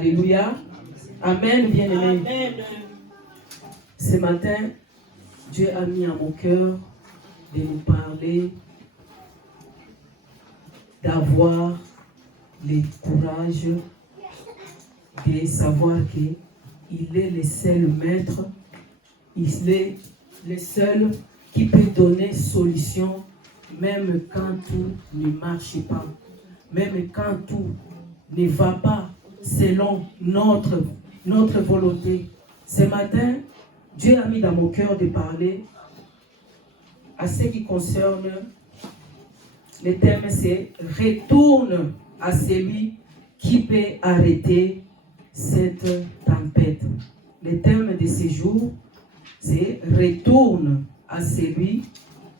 Alléluia. Amen, bien-aimés. Amen. Ce matin, Dieu a mis à mon cœur de nous parler, d'avoir le courage de savoir qu'il est le seul maître, il est le seul qui peut donner solution, même quand tout ne marche pas, même quand tout ne va pas selon notre volonté. Ce matin, Dieu a mis dans mon cœur de parler à ce qui concerne le thème, c'est « Retourne à celui qui peut arrêter cette tempête ». Le thème de ce jour, c'est « Retourne à celui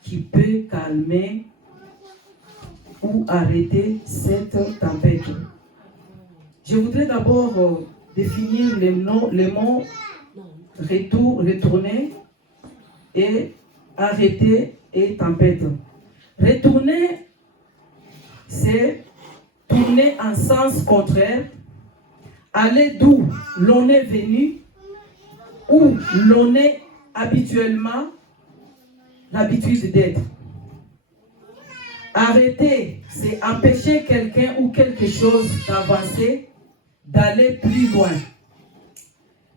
qui peut calmer ou arrêter cette tempête ». Je voudrais d'abord définir les mots retourner et arrêter et tempête. Retourner, c'est tourner en sens contraire, aller d'où l'on est venu, où l'on est habituellement l'habitude d'être. Arrêter, c'est empêcher quelqu'un ou quelque chose d'avancer, d'aller plus loin.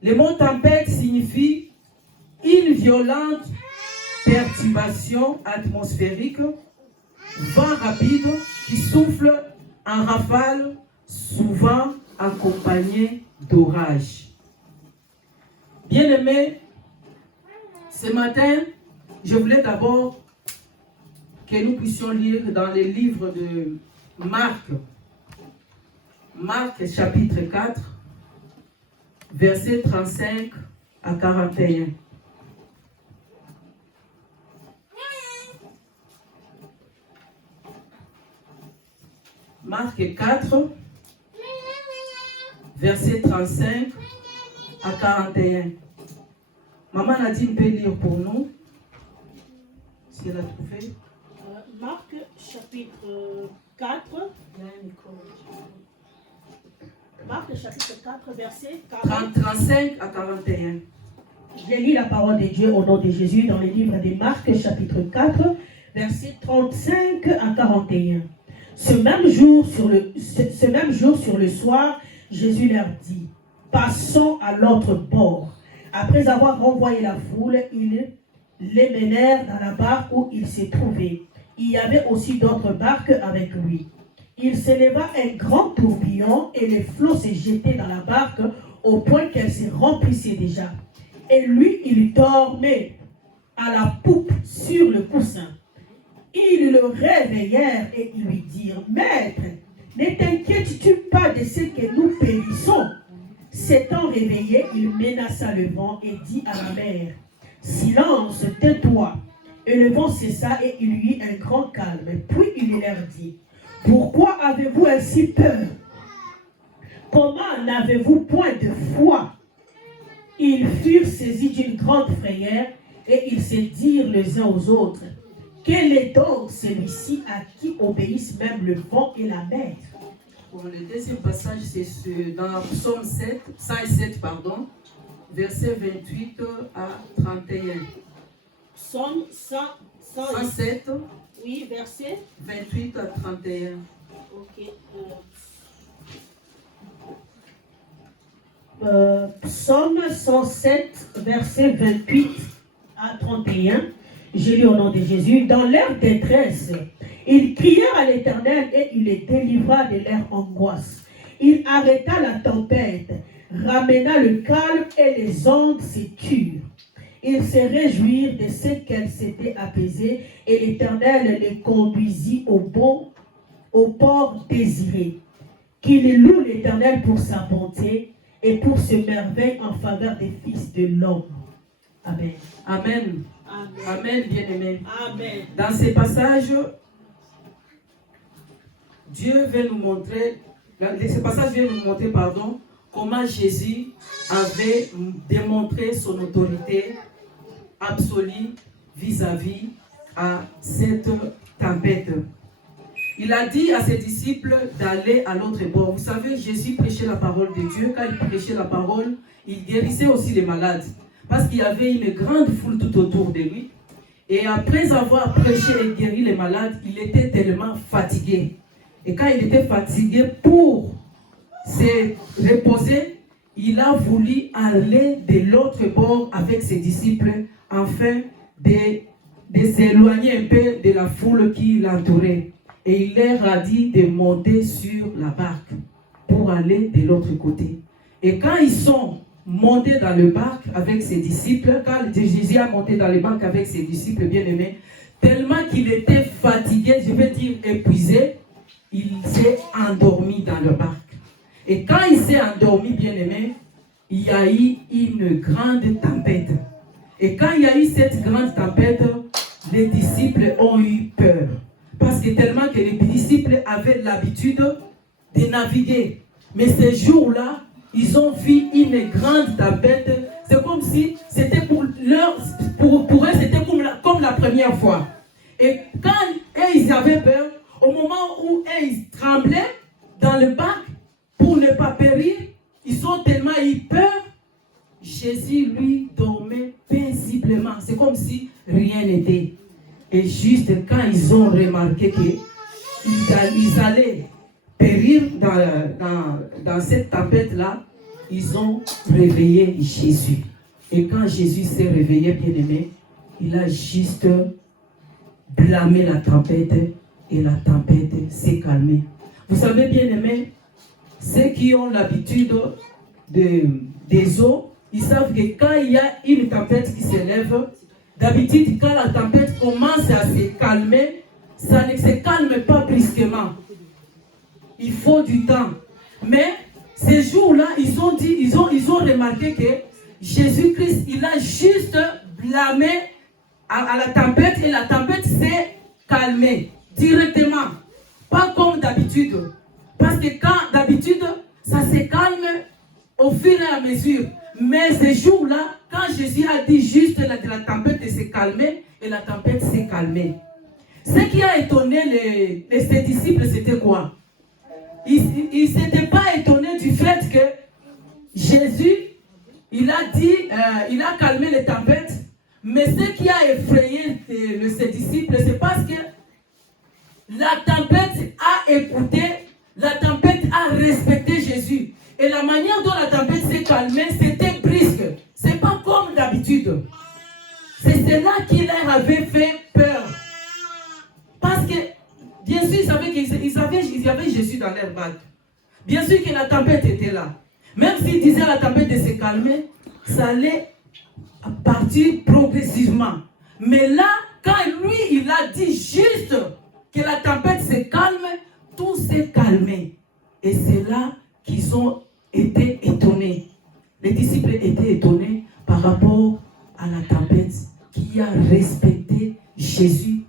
Le mot tempête signifie une violente perturbation atmosphérique, vent rapide qui souffle en rafale, souvent accompagné d'orage. Bien-aimés, ce matin, je voulais d'abord que nous puissions lire dans le livre de Marc, chapitre 4, versets 35 à 41. Marc 4, verset 35 à 41. Maman Nadine peut lire pour nous, si elle a trouvé. Marc chapitre 4. Marc chapitre 4, verset 35 à 41. Je lis la parole de Dieu au nom de Jésus dans le livre de Marc chapitre 4, verset 35 à 41. Ce même jour sur le soir, Jésus leur dit, passons à l'autre bord. Après avoir renvoyé la foule, ils les menèrent dans la barque où il s'est trouvé. Il y avait aussi d'autres barques avec lui. Il s'éleva un grand tourbillon et les flots se jetaient dans la barque au point qu'elle se remplissait déjà. Et lui, il dormait à la poupe sur le coussin. Ils le réveillèrent et lui dirent, « Maître, ne t'inquiètes-tu pas de ce que nous périssons ?» S'étant réveillé, il menaça le vent et dit à la mer, « Silence, tais-toi !» Et le vent cessa et il y eut un grand calme. Puis il leur dit, « Pourquoi avez-vous ainsi peur? Comment n'avez-vous point de foi ?» Ils furent saisis d'une grande frayeur et ils se dirent les uns aux autres, « Quel est donc celui-ci à qui obéissent même le vent et la mer ?» Bon, le deuxième passage, c'est dans Psaume 107, verset 28 à 31. Psaume 107, oui, verset 28 à 31. Ok. Psaume 107, verset 28 à 31. Je lis au nom de Jésus. Dans leur détresse, ils crièrent à l'Éternel et il les délivra de leur angoisse. Il arrêta la tempête, ramena le calme et les ondes se turent. Ils se réjouirent de ce qu'elles s'étaient apaisées et l'Éternel les conduisit au port désiré. Qu'il loue l'Éternel pour sa bonté et pour ses merveilles en faveur des fils de l'homme. Amen. Amen. Amen. Amen, bien-aimés. Amen. Dans ces passages, Dieu veut nous montrer, comment Jésus avait démontré son autorité absolue vis-à-vis à cette tempête. il a dit à ses disciples d'aller à l'autre bord. Vous savez, Jésus prêchait la parole de Dieu. Quand il prêchait la parole, il guérissait aussi les malades. Parce qu'il y avait une grande foule tout autour de lui. Et après avoir prêché et guéri les malades, il était tellement fatigué. Et quand il était fatigué, pour se reposer, il a voulu aller de l'autre bord avec ses disciples afin de s'éloigner un peu de la foule qui l'entourait. Et il leur a dit de monter sur la barque pour aller de l'autre côté. Et quand ils sont montés dans le barque avec ses disciples, quand Jésus a monté dans le barque avec ses disciples bien-aimés, tellement qu'il était fatigué, je vais dire épuisé, il s'est endormi dans le barque. Et quand il s'est endormi, bien-aimé, il y a eu une grande tempête. Et quand il y a eu cette grande tempête, les disciples ont eu peur. Parce que tellement que les disciples avaient l'habitude de naviguer. Mais ces jours-là, ils ont vu une grande tempête. C'est comme si c'était pour eux, c'était comme la première fois. Et quand ils avaient peur, au moment où ils tremblaient dans le bac pour ne pas périr, ils ont tellement eu peur. Jésus, lui, dormait paisiblement. C'est comme si rien n'était. Et juste quand ils ont remarqué qu'ils allaient périr dans cette tempête-là, ils ont réveillé Jésus. Et quand Jésus s'est réveillé, bien-aimé, il a juste blâmé la tempête et la tempête s'est calmée. Vous savez, bien-aimé, ceux qui ont l'habitude des eaux, ils savent que quand il y a une tempête qui s'élève, d'habitude, quand la tempête commence à se calmer, ça ne se calme pas brusquement. Il faut du temps. Mais ces jours-là, ils ont remarqué que Jésus-Christ, il a juste blâmé à la tempête et la tempête s'est calmée directement. Pas comme d'habitude. Parce que quand d'habitude, ça se calme au fur et à mesure. Mais ces jours-là, quand Jésus a dit juste la tempête de se calmer, et la tempête s'est calmée. Ce qui a étonné ses disciples, c'était quoi? Ils ne s'étaient pas étonnés du fait que Jésus, il a calmé les tempêtes, mais ce qui a effrayé ses disciples, c'est parce que la tempête a écouté, la tempête a respecté Jésus. Et la manière dont la tempête s'est calmée, c'était brusque. C'est pas comme d'habitude. C'est cela qui leur avait fait peur. Parce que, bien sûr, ils savaient qu'ils avaient Jésus dans leur barque. Bien sûr que la tempête était là. Même s'ils disaient à la tempête de se calmer, ça allait partir progressivement. Mais là, quand lui, il a dit juste que la tempête se calme, tout s'est calmé. Et c'est là qu'ils ont été étonnés. Les disciples étaient étonnés par rapport à la tempête qui a respecté Jésus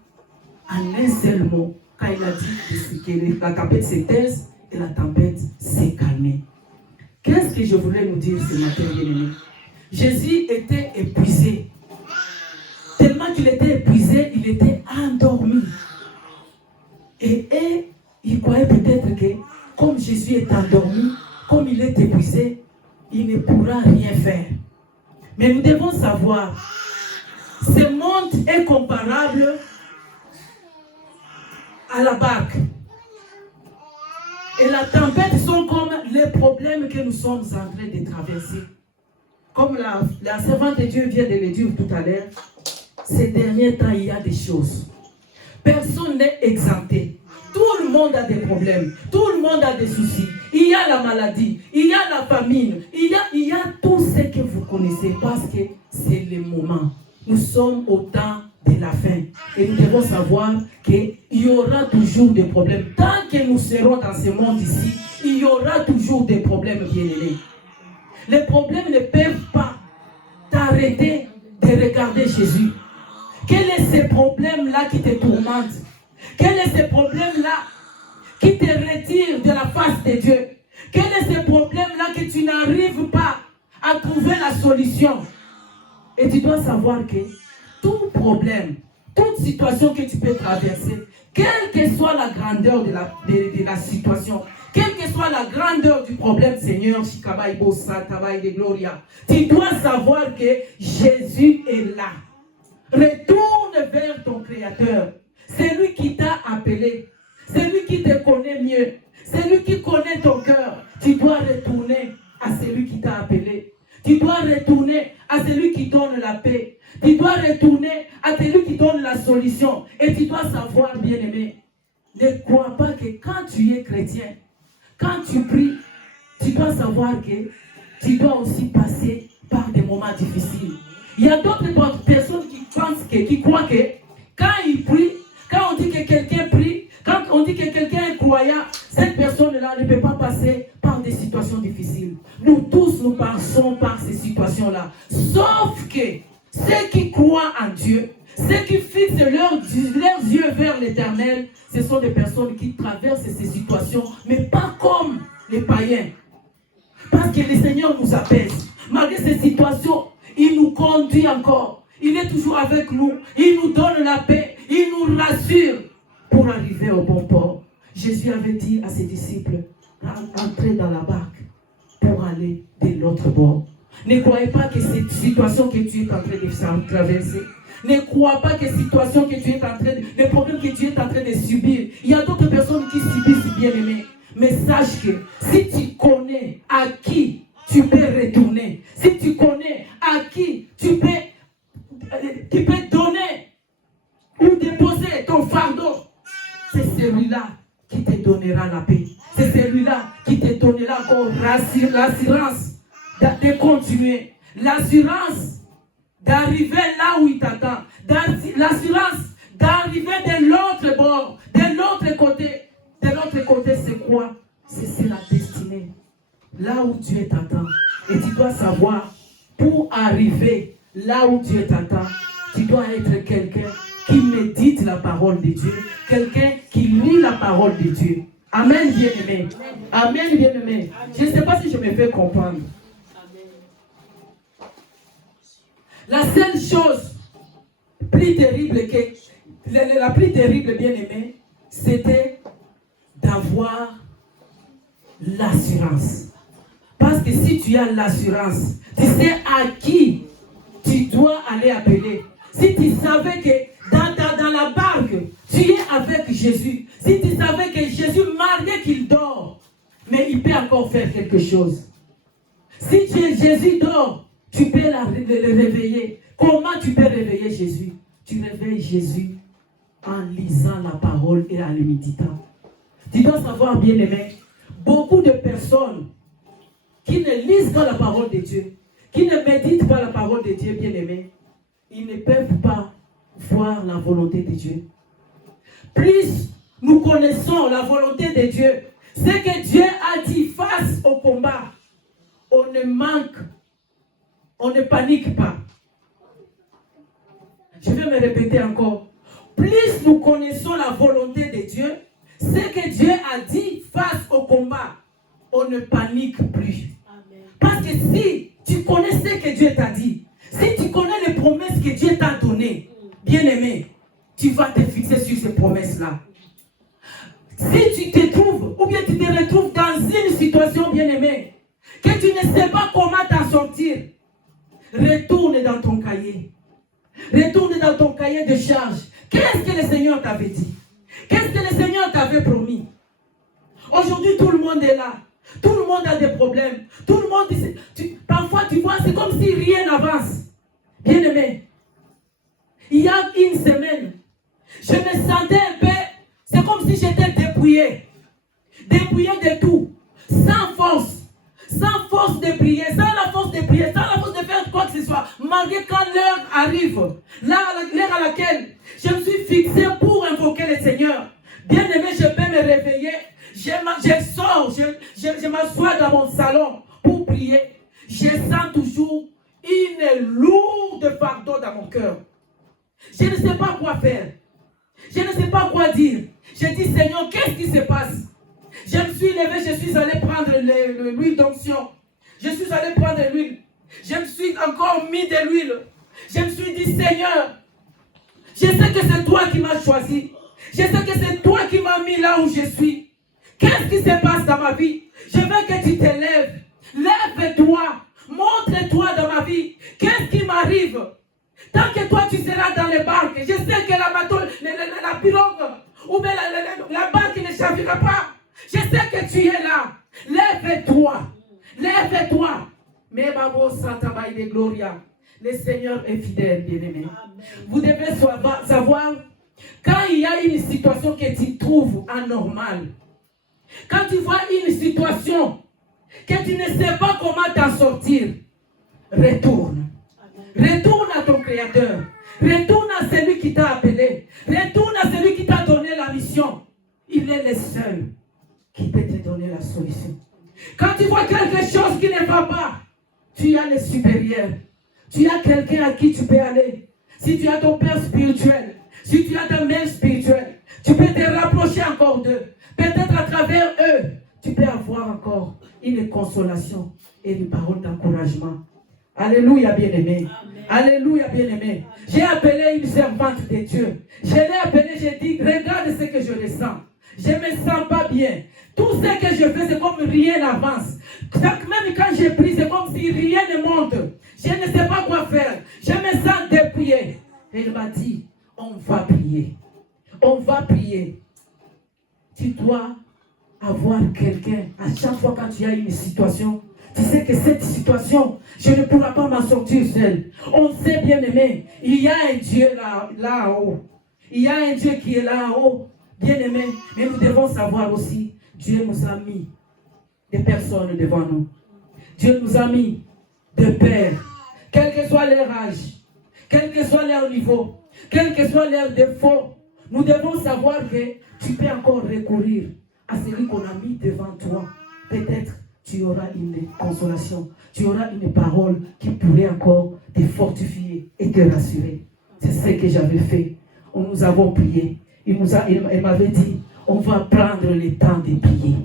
en un seul mot. Quand il a dit que la tempête se taise et la tempête s'est calmée. Qu'est-ce que je voulais nous dire ce matin, bien-aimé? Jésus était épuisé. Tellement qu'il était épuisé, il était endormi. Et il croyait peut-être que comme Jésus est endormi, comme il est épuisé, il ne pourra rien faire. Mais nous devons savoir, ce monde est comparable à la barque. Et la tempête sont comme les problèmes que nous sommes en train de traverser. Comme la servante de Dieu vient de le dire tout à l'heure, ces derniers temps, il y a des choses. Personne n'est exempté. Tout le monde a des problèmes. Tout le monde a des soucis. Il y a la maladie. Il y a la famine. Il y a tout ce que vous connaissez parce que c'est le moment. Nous sommes au temps de la fin. Et nous devons savoir qu'il y aura toujours des problèmes. Tant que nous serons dans ce monde ici, il y aura toujours des problèmes, bien-aimés. Les problèmes ne peuvent pas t'arrêter de regarder Jésus. Quels sont ces problèmes-là qui te tourmentent? Quels sont ces problèmes-là qui te retirent de la face de Dieu? Quels sont ces problèmes-là que tu n'arrives pas à trouver la solution? Et tu dois savoir que tout problème toute situation que tu peux traverser, quelle que soit la grandeur de la situation, quelle que soit la grandeur du problème, Seigneur, Shikabai Bossa, Tabai de Gloria, tu dois savoir que Jésus est là. Retourne vers ton Créateur. C'est lui qui t'a appelé. C'est lui qui te connaît mieux. C'est lui qui connaît ton cœur. Tu dois retourner à celui qui t'a appelé. Tu dois retourner à celui qui donne la paix. Tu dois retourner à celui qui donne la solution. Et tu dois savoir, bien-aimé, ne crois pas que quand tu es chrétien, quand tu pries, tu dois savoir que tu dois aussi passer par des moments difficiles. Il y a d'autres personnes qui pensent qui croient que quand ils prient, quand on dit que quelqu'un prie, quand on dit que quelqu'un est croyant, cette personne-là ne peut pas passer par des situations difficiles. Nous tous, nous passons par ces situations-là. Sauf que ceux qui croient en Dieu, ceux qui fixent leurs yeux vers l'Éternel, ce sont des personnes qui traversent ces situations, mais pas comme les païens. Parce que le Seigneur nous apaise. Malgré ces situations, il nous conduit encore. Il est toujours avec nous. Il nous donne la paix. Il nous rassure pour arriver au bon port. Jésus avait dit à ses disciples, entrez dans la barque pour aller de l'autre bord. Ne croyez pas que cette situation que tu es en train de traverser, ne crois pas que cette situation que tu es en train de, les problèmes que tu es en train de subir, il y a d'autres personnes qui subissent, bien-aimés. Mais sache que si tu connais à qui tu peux retourner, si tu connais à qui tu peux donner ou déposer ton fardeau, c'est celui-là qui te donnera la paix. C'est celui-là qui te donnera encore l'assurance de continuer, l'assurance d'arriver là où il t'attend, l'assurance d'arriver de l'autre bord, de l'autre côté. De l'autre côté, c'est quoi? C'est la destinée. Là où Dieu t'attend. Et tu dois savoir, pour arriver là où Dieu t'attend, tu dois être quelqu'un qui médite la parole de Dieu, quelqu'un qui lit la parole de Dieu. Amen, bien-aimé. Amen, bien-aimé. Je ne sais pas si je me fais comprendre. La seule chose plus terrible la plus terrible, bien-aimé, c'était d'avoir l'assurance. Parce que si tu as l'assurance, tu sais à qui tu dois aller appeler. Si tu savais que dans la barque, tu es avec Jésus. Si tu savais que Jésus, malgré qu'il dort, mais il peut encore faire quelque chose. Si Jésus dort, tu peux le réveiller. Comment tu peux réveiller Jésus? Tu réveilles Jésus en lisant la parole et en le méditant. Tu dois savoir, bien-aimé, beaucoup de personnes qui ne lisent pas la parole de Dieu, qui ne méditent pas la parole de Dieu, bien-aimé, ils ne peuvent pas voir la volonté de Dieu. Plus nous connaissons la volonté de Dieu, ce que Dieu a dit face au combat, on ne manque, on ne panique pas. Je vais me répéter encore. Plus nous connaissons la volonté de Dieu, ce que Dieu a dit face au combat, on ne panique plus. Amen. Parce que si tu connais ce que Dieu t'a dit, si tu connais les promesses que Dieu t'a données, bien-aimé, tu vas te fixer sur ces promesses-là. Si tu te trouves, ou bien tu te retrouves dans une situation, bien-aimé, que tu ne sais pas comment t'en sortir, retourne dans ton cahier. Retourne dans ton cahier de charge. Qu'est-ce que le Seigneur t'avait dit? Qu'est-ce que le Seigneur t'avait promis? Aujourd'hui, tout le monde est là. Tout le monde a des problèmes. Tout le monde, parfois, tu vois, c'est comme si rien n'avance. Bien-aimé, il y a une semaine, je me sentais un peu, c'est comme si j'étais dépouillé. Dépouillé de tout. Sans force. Sans force de prier, sans la force de prier, sans la force de faire quoi que ce soit. Malgré quand l'heure arrive, l'heure à laquelle je me suis fixé pour invoquer le Seigneur. Bien aimé, je peux me réveiller. Je sors, je m'assois dans mon salon pour prier. Je sens toujours une lourde fardeau dans mon cœur. Je ne sais pas quoi faire. Je ne sais pas quoi dire. Je dis, Seigneur, qu'est-ce qui se passe? Je me suis levé, je suis allé prendre l'huile d'onction. Je suis allé prendre l'huile. Je me suis encore mis de l'huile. Je me suis dit, Seigneur, Je sais que c'est toi qui m'as choisi. Je sais que c'est toi qui m'as mis là où je suis. Qu'est-ce qui se passe dans ma vie? Je veux que tu te lèves. Lève-toi. Montre-toi dans ma vie. Qu'est-ce qui m'arrive? Tant que toi tu seras dans les barques, je sais que la bateau, la pirogue ou bien la barque ne chavira pas. Je sais que tu es là. Lève-toi. Lève-toi. Mais Babo Satabaï de Gloria. Le Seigneur est fidèle, bien-aimé. Vous devez savoir, quand il y a une situation que tu trouves anormale, quand tu vois une situation que tu ne sais pas comment t'en sortir, retourne. Retourne à ton Créateur. Retourne à celui qui t'a appelé. Retourne à celui qui t'a donné la mission. Il est le seul qui peut te donner la solution. Quand tu vois quelque chose qui ne va pas, tu as le supérieur. Tu as quelqu'un à qui tu peux aller. Si tu as ton père spirituel, si tu as ta mère spirituelle, tu peux te rapprocher encore d'eux. Peut-être à travers eux, tu peux avoir encore une consolation et une parole d'encouragement. Alléluia, bien-aimé. Alléluia, bien-aimé. J'ai appelé une servante de Dieu. Je l'ai appelée, j'ai dit, regarde ce que je ressens. Je ne me sens pas bien. Tout ce que je fais, c'est comme rien n'avance. Même quand je prie, c'est comme si rien ne monte. Je ne sais pas quoi faire. Je me sens dépouillé. Et il m'a dit, on va prier. On va prier. Tu dois avoir quelqu'un. À chaque fois quand tu as une situation, tu sais que cette situation, je ne pourrai pas m'en sortir seul. On sait, bien aimé, il y a un Dieu là-haut. Il y a un Dieu qui est là-haut, bien aimé. Mais nous devons savoir aussi, Dieu nous a mis des personnes devant nous. Dieu nous a mis des pères, quel que soit leur âge, quel que soit leur niveau, quel que soit leur défaut. Nous devons savoir que tu peux encore recourir à celui qu'on a mis devant toi. Peut-être tu auras une consolation, tu auras une parole qui pourrait encore te fortifier et te rassurer. C'est ce que j'avais fait. Nous avons prié. Il m'avait dit, on va prendre le temps de prier.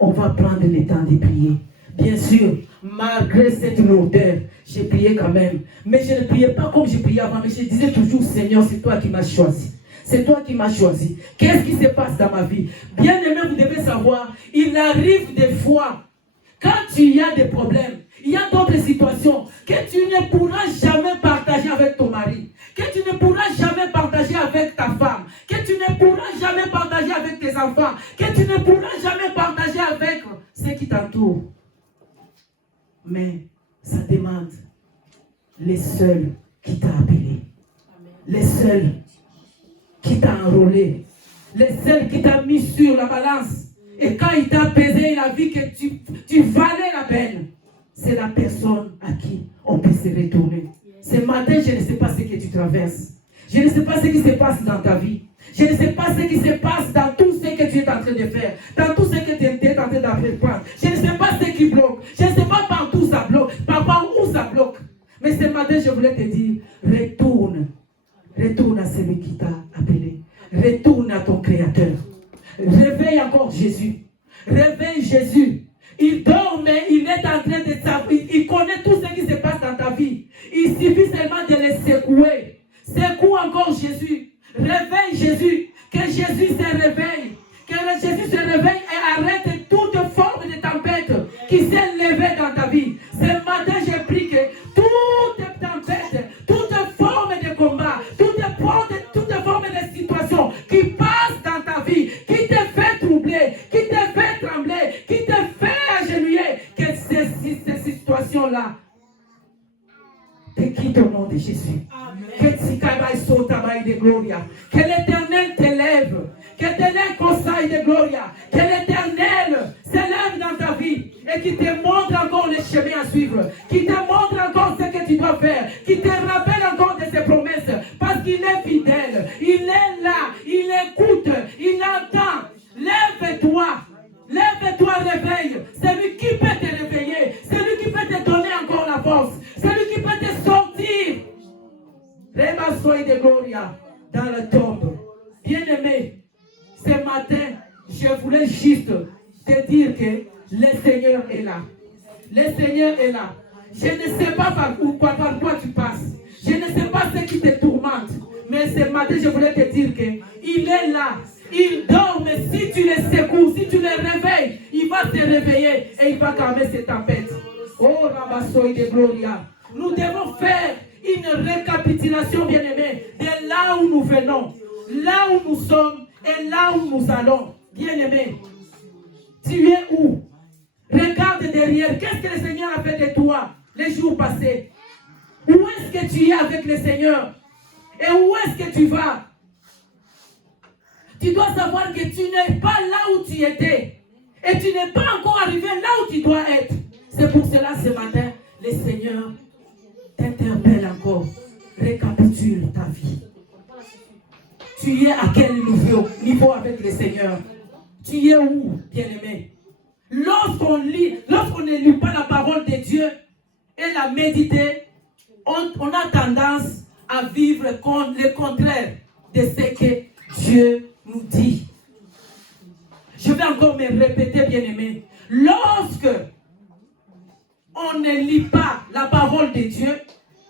On va prendre le temps de prier. Bien sûr, malgré cette lourdeur, j'ai prié quand même. Mais je ne priais pas comme je priais avant, mais je disais toujours, Seigneur, c'est toi qui m'as choisi. C'est toi qui m'as choisi. Qu'est-ce qui se passe dans ma vie? Bien aimé, vous devez savoir, il arrive des fois, quand il y a des problèmes, il y a d'autres situations que tu ne pourras jamais partager avec ton mari, que tu ne pourras jamais partager avec ta femme, que tu ne pourras jamais partager avec tes enfants, que tu ne pourras jamais partager avec ceux qui t'entourent. Mais ça demande les seuls qui t'a appelé, les seuls qui t'a enrôlé, les seuls qui t'a mis sur la balance. Et quand il t'a pesé, il a vu que tu valais la peine. C'est la personne à qui on peut se retourner. Ce matin, je ne sais pas ce que tu traverses. Je ne sais pas ce qui se passe dans ta vie. Je ne sais pas ce qui se passe dans tout ce que tu es en train de faire. Dans tout ce que tu es en train d'apprendre. Je ne sais pas ce qui bloque. Je ne sais pas partout ça bloque. Par où ça bloque. Mais ce matin, je voulais te dire, retourne. Retourne à celui qui t'a appelé. Retourne à ton Créateur. Réveille encore Jésus. Réveille Jésus. Il dort, mais il est en train de savoir. Il connaît tout ce qui se passe dans ta vie. Il suffit seulement de le secouer. Secoue encore Jésus. Réveille Jésus. Que Jésus se réveille. Que Jésus se réveille et arrête toute forme de tempête qui s'est levée dans ta vie. Ce matin, j'ai pris que toute tempête, toute forme de combat, toute forme de situation qui passe dans ta vie, qui te fait troubler, qui te fait trembler, qui te fait agenouiller, que ces situations-là te quittent au nom de Jésus. Que l'Éternel t'élève, que l'Éternel conseille de gloria, que l'Éternel s'élève dans ta vie et qui te montre encore le chemin à suivre, qui te montre encore ce que tu dois faire, qui te rappelle encore de ses promesses, parce qu'il est fidèle, il est là, il écoute, il entend. Lève-toi, lève-toi, réveille. C'est lui qui peut te réveiller, c'est lui qui peut te donner encore la force, c'est lui qui peut te sortir. Remassoy de gloria dans la tombe. Bien-aimé, ce matin, je voulais juste te dire que le Seigneur est là. Le Seigneur est là. Je ne sais pas par quoi tu passes. Je ne sais pas ce qui te tourmente. Mais Mais ce matin, je voulais te dire qu'il est là. Il dort, mais si tu le secoues, si tu le réveilles, il va se réveiller et il va calmer cette tempête. Oh, Rabassoï de Gloria. Nous devons faire une récapitulation, bien-aimés, de là où nous venons, là où nous sommes et là où nous allons. Bien-aimés, tu es où? Regarde derrière. Qu'est-ce que le Seigneur a fait de toi les jours passés? Où est-ce que tu es avec le Seigneur? Et où est-ce que tu vas? Tu dois savoir que tu n'es pas là où tu étais. Et tu n'es pas encore arrivé là où tu dois être. C'est pour cela ce matin, le Seigneur t'interpelle encore. Récapitule ta vie. Tu es à quel niveau avec le Seigneur? Tu es où, bien-aimé? Lorsqu'on ne lit pas la parole de Dieu et la méditer, on a tendance à vivre le contraire de ce que Dieu nous dit. Je vais encore me répéter, bien-aimé. Lorsque on ne lit pas la parole de Dieu,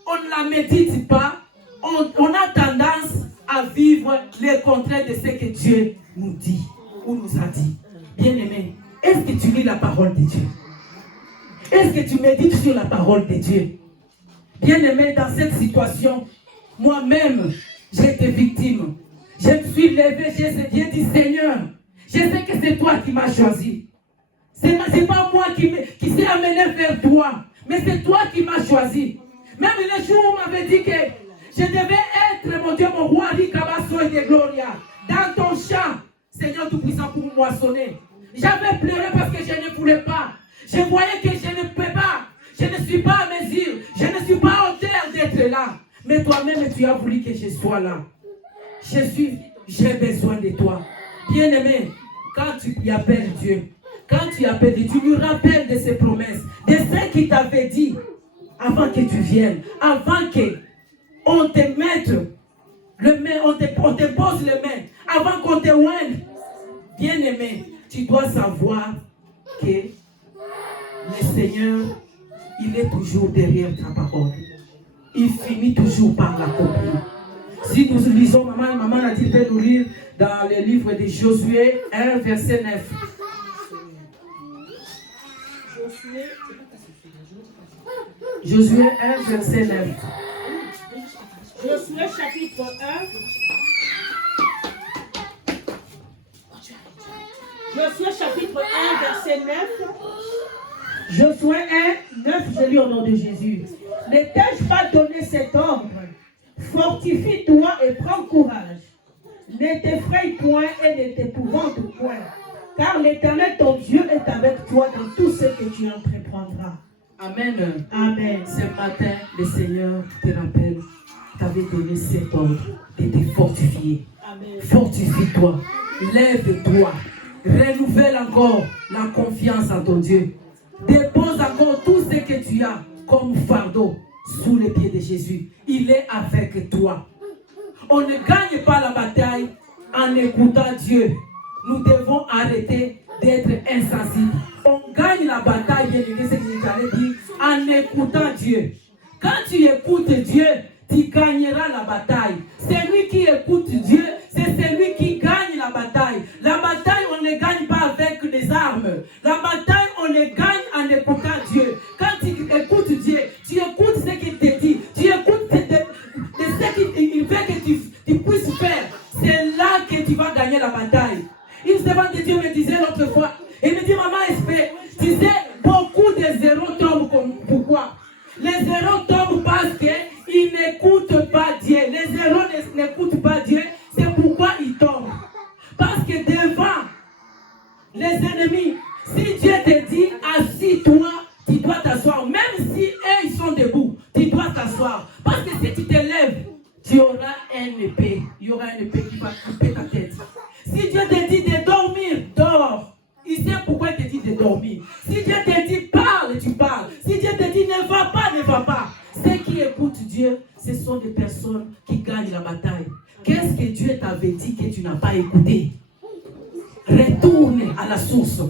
on ne la médite pas, on a tendance à vivre le contraire de ce que Dieu nous dit ou nous a dit. Bien-aimé, est-ce que tu lis la parole de Dieu? Est-ce que tu médites sur la parole de Dieu? Bien-aimé, dans cette situation, moi-même, j'ai été victime. Je me suis levé, j'ai dit, Seigneur, je sais que c'est toi qui m'as choisi. Ce n'est pas moi qui s'est amené vers toi, mais c'est toi qui m'as choisi. Même le jour où on m'avait dit que je devais être, mon Dieu, mon roi, Rikabaso et de Gloria, dans ton champ, Seigneur Tout-Puissant, pour moissonner. J'avais pleuré parce que je ne voulais pas. Je voyais que je ne peux pas. Je ne suis pas à mesure. Je ne suis pas à hauteur d'être là. Mais toi-même, tu as voulu que je sois là. J'ai besoin de toi. Bien-aimé, quand tu appelles Dieu, tu lui rappelles de ses promesses, de ce qu'il t'avait dit avant que tu viennes, avant qu'on te mette le main, on te pose les mains, avant qu'on te oigne. Bien-aimé, tu dois savoir que le Seigneur, il est toujours derrière ta parole. Il finit toujours par l'accomplir. Si nous lisons, maman a dit de nous lire dans le livre de Josué 1, verset 9. Josué 1, verset 9. Josué chapitre 1. Josué chapitre 1, verset 9. Josué 1, 9, je lis au nom de Jésus. Ne t'ai-je pas donné cet ordre? Fortifie-toi et prends courage. Ne t'effraie point et ne t'épouvante point. Car l'Éternel, ton Dieu, est avec toi dans tout ce que tu entreprendras. Amen. Amen. Ce matin, le Seigneur te rappelle, t'avait donné cet ordre de te fortifier. Amen. Fortifie-toi. Lève-toi. Renouvelle encore la confiance en ton Dieu. Dépose encore tout ce que tu as comme fardeau sous les pieds de Jésus. Il est avec toi. On ne gagne pas la bataille en écoutant Dieu. Nous devons arrêter d'être insensibles. On gagne la bataille, bien aimé, c'est ce que j'allais dire, en écoutant Dieu. Quand tu écoutes Dieu, tu gagneras la bataille. Celui qui écoute Dieu, c'est celui qui gagne la bataille. La bataille, on ne gagne pas avec des armes. La bataille, on le gagne en écoutant Dieu. Quand tu écoutes Dieu, tu écoutes ce qu'il te dit. Tu écoutes ce qu'il veut que tu puisses faire. C'est là que tu vas gagner la bataille. Une servante de Dieu me disait l'autre fois, il me dit, maman Espé, tu sais, beaucoup de zéros tombent. Pourquoi? Les zéros tombent parce qu'ils n'écoutent pas Dieu. Les zéros n'écoutent pas Dieu. C'est pourquoi ils tombent. Parce que devant les ennemis, si Dieu te dit, assis-toi, tu dois t'asseoir. Même si eux, ils sont debout, tu dois t'asseoir. Parce que si tu te lèves, tu auras un épée. Il y aura une épée qui va couper ta tête. Si Dieu te dit de dormir, dors. Il sait pourquoi il te dit de dormir. Si Dieu te dit parle, tu parles. Si Dieu te dit ne va pas, ne va pas. Ceux qui écoutent Dieu, ce sont des personnes qui gagnent la bataille. Qu'est-ce que Dieu t'avait dit que tu n'as pas écouté? Retourne à la source.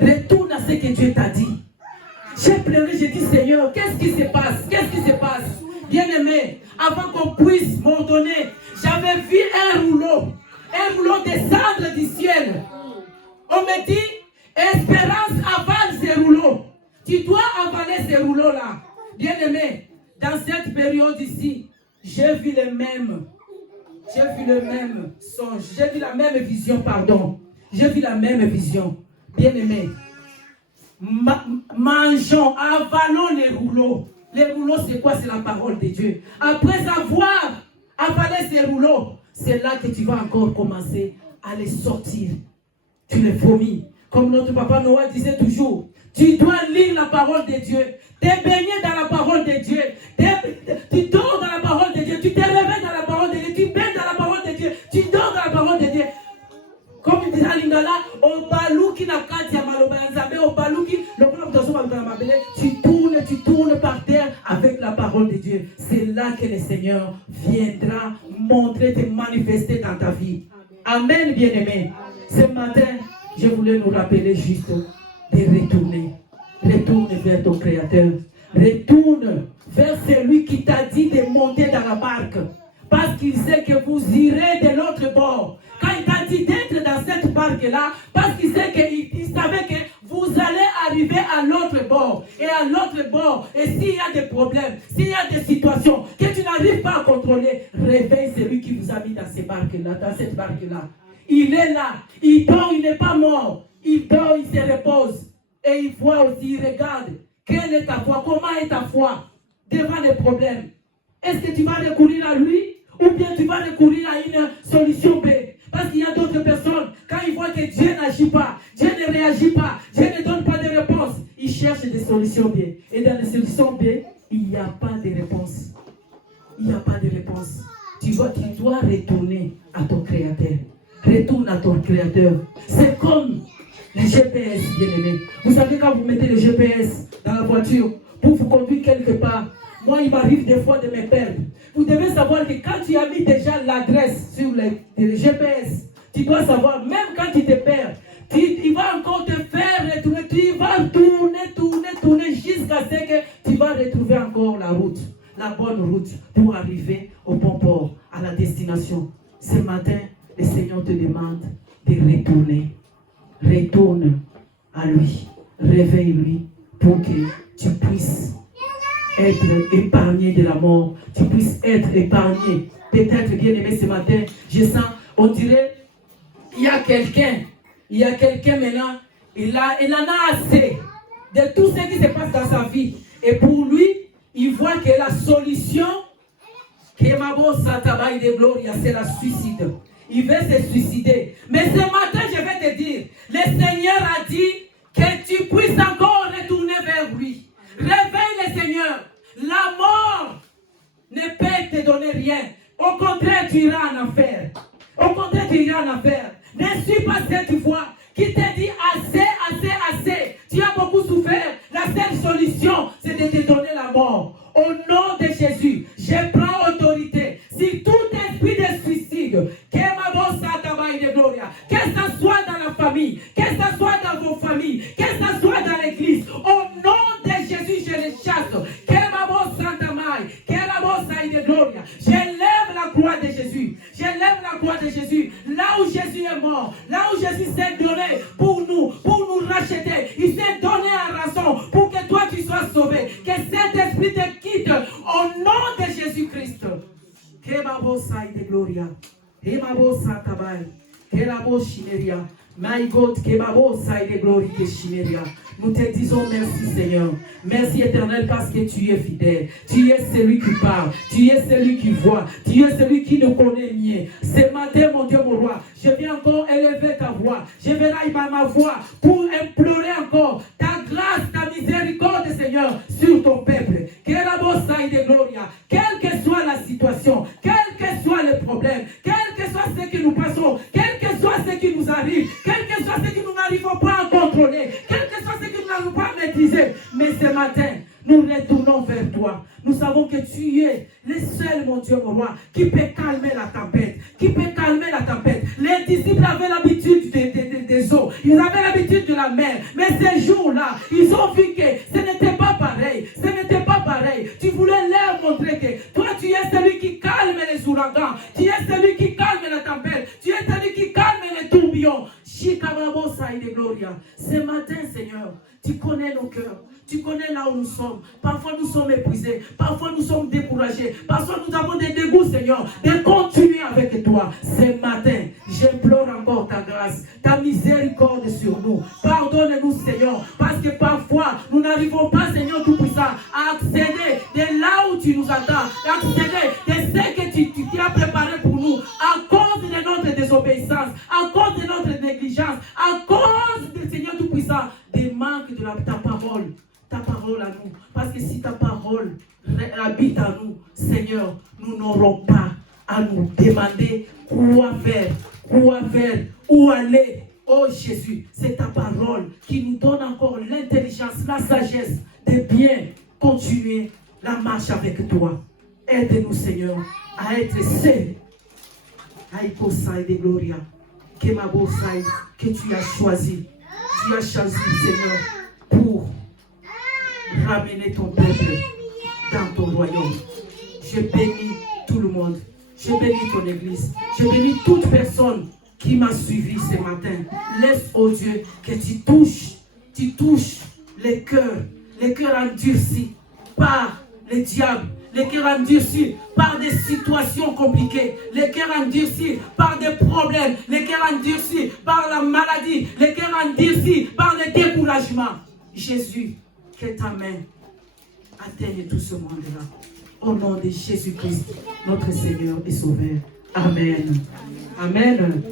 Retourne à ce que Dieu t'a dit. J'ai pleuré, j'ai dit Seigneur, qu'est-ce qui se passe? Qu'est-ce qui se passe? Bien-aimé, avant qu'on puisse m'ordonner, j'avais vu un rouleau descendre du ciel. On me dit, Espérance avale ces rouleaux. Tu dois avaler ces rouleaux-là. Bien-aimé, dans cette période ici, j'ai vu le même songe, j'ai vu la même vision, pardon. J'ai vu la même vision. Bien-aimé, mangeons, avalons les rouleaux. Les rouleaux, c'est quoi? C'est la parole de Dieu. Après avoir avalé ces rouleaux, c'est là que tu vas encore commencer à les sortir. Tu les vomis. Comme notre papa Noah disait toujours, tu dois lire la parole de Dieu. T'es baigné dans la parole de Dieu. Tu dors dans la parole de Dieu. Tu te réveilles dans la parole de Dieu. Tu baignes dans la parole de Dieu. Tu dors dans la parole de Dieu. Comme il disait à Lingala, Obaluki na kati ya maloba ya Nzambe, Obaluki, tu tournes par terre avec la parole de Dieu. C'est là que le Seigneur viendra montrer, te manifester dans ta vie. Amen, bien-aimé. Ce matin, je voulais nous rappeler juste de retourner. Retourne vers ton Créateur. Retourne vers celui qui t'a dit de monter dans la barque. Parce qu'il sait que vous irez de l'autre bord. Quand il t'a dit d'être dans cette barque-là, parce qu'il sait qu'il savait que vous allez arriver à l'autre bord. Et à l'autre bord, et s'il y a des problèmes, s'il y a des situations que tu n'arrives pas à contrôler, réveille celui qui vous a mis dans cette barque-là, Il est là, il dort, il n'est pas mort. Il dort, il se repose. Et il voit aussi, il regarde. Quelle est ta foi? Comment est ta foi devant les problèmes? Est-ce que tu vas recourir à lui ou bien tu vas recourir à une solution B? Parce qu'il y a d'autres personnes, quand ils voient que Dieu n'agit pas, Dieu ne réagit pas, Dieu ne donne pas de réponse, ils cherchent des solutions B. Et dans les solutions B, il n'y a pas de réponse. Il n'y a pas de réponse. Tu dois retourner à ton Créateur. Retourne à ton Créateur. C'est comme le GPS, bien-aimé. Vous savez, quand vous mettez le GPS dans la voiture pour vous conduire quelque part, moi, il m'arrive des fois de me perdre. Vous devez savoir que quand tu as mis déjà l'adresse sur le GPS, tu dois savoir, même quand tu te perds, il va encore te faire retourner. Tu vas tourner jusqu'à ce que tu vas retrouver encore la route, la bonne route pour arriver au bon port, à la destination. Ce matin, le Seigneur te demande de retourner. Retourne à lui. Réveille-lui pour que tu puisses être épargné de la mort. Tu puisses être épargné. Peut-être, bien aimé, ce matin, je sens, on dirait, il y a quelqu'un maintenant, il en a assez de tout ce qui se passe dans sa vie. Et pour lui, il voit que la solution, c'est la suicide. Il veut se suicider. Mais ce matin, je vais te dire, le Seigneur a dit que tu puisses encore retourner vers lui. Réveille le Seigneur. La mort ne peut te donner rien. Au contraire, tu iras en enfer. Au contraire, tu iras en enfer. Ne suis pas cette voix qui te dit assez. Tu as beaucoup souffert. La seule solution, c'est de te donner la mort. Au nom de Jésus, je prends autorité sur tout esprit de suicide. Que ce soit dans la famille, que ce soit dans vos familles, que ce soit dans l'église. Au nom de Jésus, je les chasse. Je lève la croix de Jésus. Je lève la croix de Jésus. Là où Jésus est mort, là où Jésus s'est donné pour nous racheter. Il s'est donné en rançon pour que toi tu sois sauvé. Que cet esprit te quitte au nom de Jésus-Christ. My God, nous te disons merci Seigneur. Merci Éternel parce que tu es fidèle. Tu es celui qui parle. Tu es celui qui voit. Tu es celui qui nous connaît mieux. Ce matin, mon Dieu, mon roi, je viens encore élever ta voix. Je vais ma voix pour implorer encore ta grâce, ta miséricorde, Seigneur, sur ton peuple. Quelle que soit la situation, quel que soit le problème, quel que soit ce que nous passons, quel que soit ce qui nous arrive, quel que soit ce que nous n'arrivons pas à contrôler, quel que soit ce que nous n'arrivons pas à maîtriser. Mais ce matin, nous retournons vers toi. Nous savons que tu es le seul, mon Dieu, mon roi, qui peut calmer la tempête. Qui peut calmer la tempête. Les disciples avaient l'habitude des eaux. Ils avaient l'habitude de la mer. Mais ces jours-là, ils ont vu que ce n'était pas pareil. Ce n'était pas pareil. Tu voulais leur montrer que toi, tu es celui qui calme les ouragans. Tu es celui Parfois, nous sommes épuisés. Parfois, nous sommes découragés. Parfois, nous avons des dégoûts, Seigneur, de continuer avec toi. Ce matin, j'implore encore ta grâce, ta miséricorde sur nous. Pardonne-nous, Seigneur, parce que parfois, nous n'arrivons pas, Seigneur Tout-Puissant, à accéder de là où tu nous attends, à accéder de ce que tu as préparé pour nous, à cause de notre désobéissance, à cause de notre négligence, à cause de Seigneur Tout-Puissant, des manques de ta parole à nous. Parce que si ta parole habite en nous, Seigneur, nous n'aurons pas à nous demander quoi faire, où aller. Oh Jésus, c'est ta parole qui nous donne encore l'intelligence, la sagesse de bien continuer la marche avec toi. Aide-nous, Seigneur, à être seuls. Aïkosai de Gloria, que tu as choisi. Tu as choisi, Seigneur, pour ramener ton peuple dans ton royaume. Je bénis tout le monde. Je bénis ton église. Je bénis toute personne qui m'a suivi ce matin. Laisse, oh Dieu, que tu touches les cœurs endurcis par le diable, les cœurs endurcis par des situations compliquées, les cœurs endurcis par des problèmes, les cœurs endurcis par la maladie, les cœurs endurcis par le découragement. Jésus, que ta main atteigne tout ce monde-là. Au nom de Jésus-Christ, notre Seigneur et Sauveur. Amen. Amen.